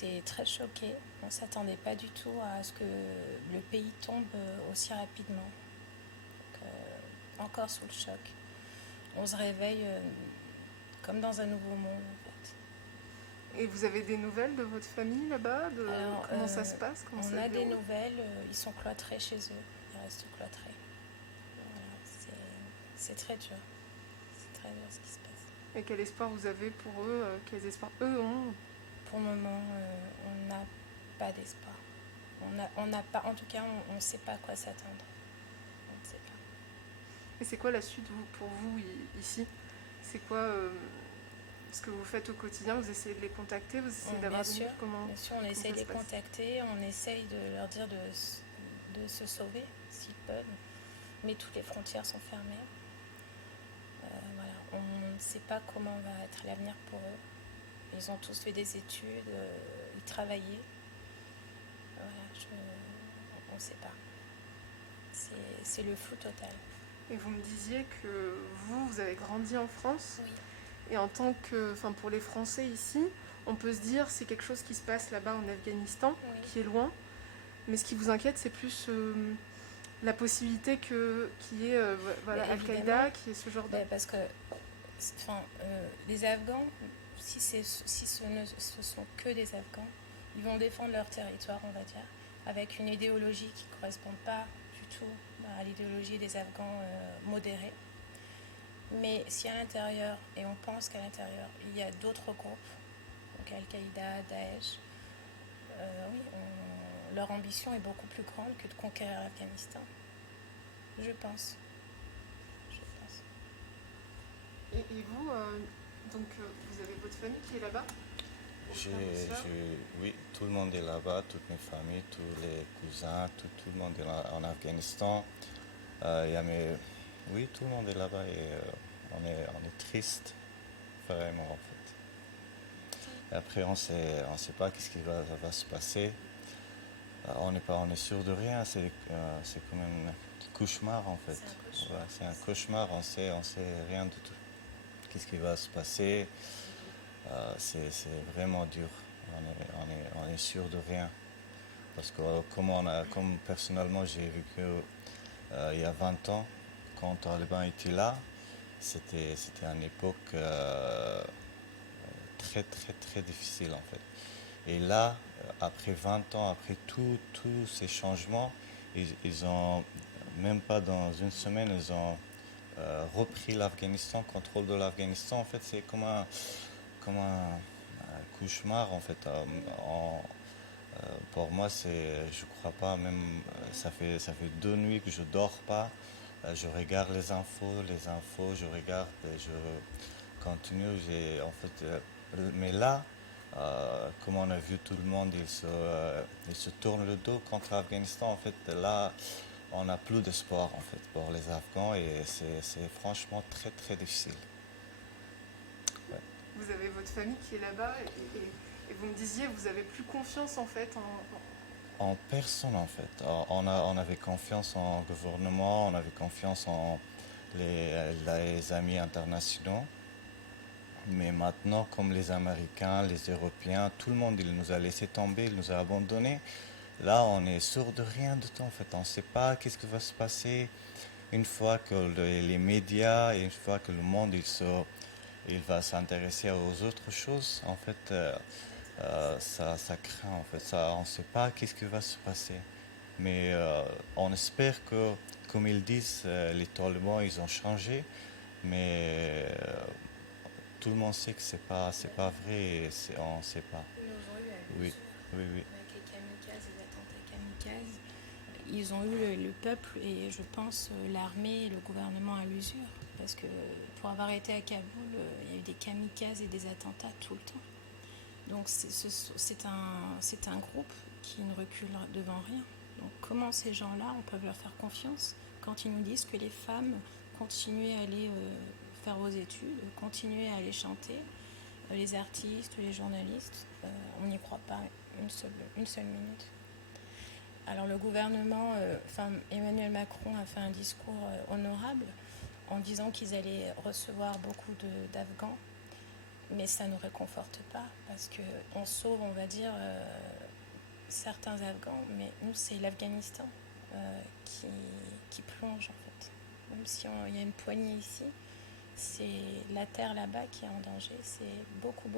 été très choqués. On ne s'attendait pas du tout à ce que le pays tombe aussi rapidement. Donc, encore sous le choc. On se réveille comme dans un nouveau monde, en fait. Et vous avez des nouvelles de votre famille là-bas, de Alors, comment ça se passe, comment on ça se a des déroule? nouvelles, ils sont cloîtrés chez eux, ils restent cloîtrés. Voilà, c'est très dur, c'est très dur ce qui se passe. Et quel espoir vous avez pour eux? Quels espoirs eux ont? Pour le moment, on n'a pas d'espoir. On n'a pas, en tout cas, on ne sait pas à quoi s'attendre. On ne sait pas. Et c'est quoi la suite pour vous ici? C'est quoi ce que vous faites au quotidien? Vous essayez de les contacter? Vous essayez d'avoir des nouvelles? Bien sûr, on essaye ça de se les passe? contacter, on essaye de leur dire de se sauver s'ils peuvent, mais toutes les frontières sont fermées. Voilà, on ne sait pas comment va être l'avenir pour eux. Ils ont tous fait des études, ils travaillaient. Voilà, on ne sait pas. C'est le flou total. Et vous me disiez que vous avez grandi en France. Oui. Et en tant que, enfin pour les Français ici, on peut se dire c'est quelque chose qui se passe là-bas en Afghanistan, Oui. qui est loin. Mais ce qui vous inquiète, c'est plus la possibilité qu'il y ait Al-Qaïda, qu'il y ait ce genre de... Parce que les Afghans, si ce sont que des Afghans, ils vont défendre leur territoire, on va dire, avec une idéologie qui ne correspond pas du tout à l'idéologie des Afghans modérés. Mais si à l'intérieur, et on pense qu'à l'intérieur, il y a d'autres groupes, donc Al-Qaïda, Daesh, oui, leur ambition est beaucoup plus grande que de conquérir l'Afghanistan. Je pense. Et vous, vous avez votre famille qui est là-bas? Oui, tout le monde est là-bas, toutes mes familles, tous les cousins, tout le monde est là, en Afghanistan. Oui, tout le monde est là-bas et on est triste, vraiment en fait. Et après, on sait pas qu'est-ce qui va se passer. On est sûr de rien, c'est quand même un cauchemar en fait. C'est un cauchemar, on sait rien du tout. Qu'est-ce qui va se passer? C'est vraiment dur. On est sûr de rien. Parce que comme personnellement j'ai vécu il y a 20 ans, quand Taliban était là, c'était une époque très très très difficile en fait. Et là, après 20 ans, après tous ces changements, ils ont, même pas dans une semaine, ils ont repris l'Afghanistan, contrôle de l'Afghanistan. En fait, c'est comme un cauchemar en fait. Pour moi, je crois pas, même ça fait 2 nuits que je dors pas. Je regarde les infos, je regarde, je continue. Mais là, comme on a vu tout le monde, il se tourne le dos contre l'Afghanistan. En fait, là, on n'a plus d'espoir en fait pour les Afghans et c'est franchement très très difficile. Ouais. Vous avez votre famille qui est là-bas et vous me disiez vous avez plus confiance en fait En personne en fait. On avait confiance en gouvernement, on avait confiance en les amis internationaux. Mais maintenant, comme les Américains, les Européens, tout le monde, il nous a laissé tomber, il nous a abandonnés. Là, on est sûr de rien de tout en fait. On ne sait pas qu'est-ce qui va se passer une fois que les médias et une fois que le monde il va s'intéresser aux autres choses. En fait, ça craint en fait. On ne sait pas qu'est-ce qui va se passer. Mais on espère que, comme ils disent, les talibans, ils ont changé. Mais tout le monde sait que c'est pas vrai et on ne sait pas. Ils nous ont eu à Oui, l'usure oui, oui. avec les kamikazes, les attentats kamikazes. Ils ont eu le peuple et je pense l'armée et le gouvernement à l'usure. Parce que pour avoir été à Kaboul, il y a eu des kamikazes et des attentats tout le temps. Donc c'est un groupe qui ne recule devant rien. Donc comment ces gens-là, on peut leur faire confiance quand ils nous disent que les femmes continuent à aller faire vos études, continuer à aller chanter, les artistes, les journalistes, on n'y croit pas une seule minute. Alors le gouvernement, Emmanuel Macron a fait un discours honorable en disant qu'ils allaient recevoir beaucoup d'Afghans. Mais ça ne nous réconforte pas parce qu'on sauve, on va dire, certains Afghans, mais nous, c'est l'Afghanistan qui plonge en fait. Même si il y a une poignée ici, c'est la terre là-bas qui est en danger. C'est beaucoup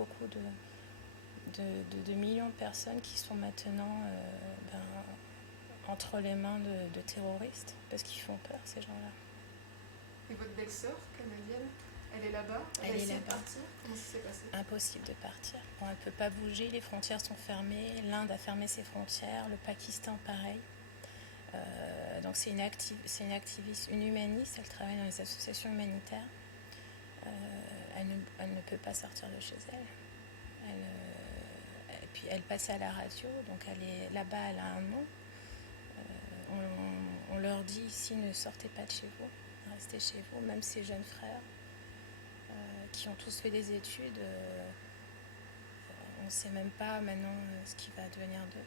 de millions de personnes qui sont maintenant entre les mains de terroristes parce qu'ils font peur, ces gens-là. Et votre belle-sœur canadienne, elle est là-bas? Elle est là-bas. De partir? Comment ça s'est passé? Impossible de partir. Bon, elle ne peut pas bouger, les frontières sont fermées, l'Inde a fermé ses frontières, le Pakistan pareil. Donc c'est une activiste, une humaniste, elle travaille dans les associations humanitaires. Elle ne peut pas sortir de chez elle. Et puis elle passe à la radio, donc elle est là-bas, elle a un nom. On leur dit ici, ne sortez pas de chez vous, restez chez vous, même ses jeunes frères qui ont tous fait des études, on ne sait même pas maintenant ce qui va devenir d'eux.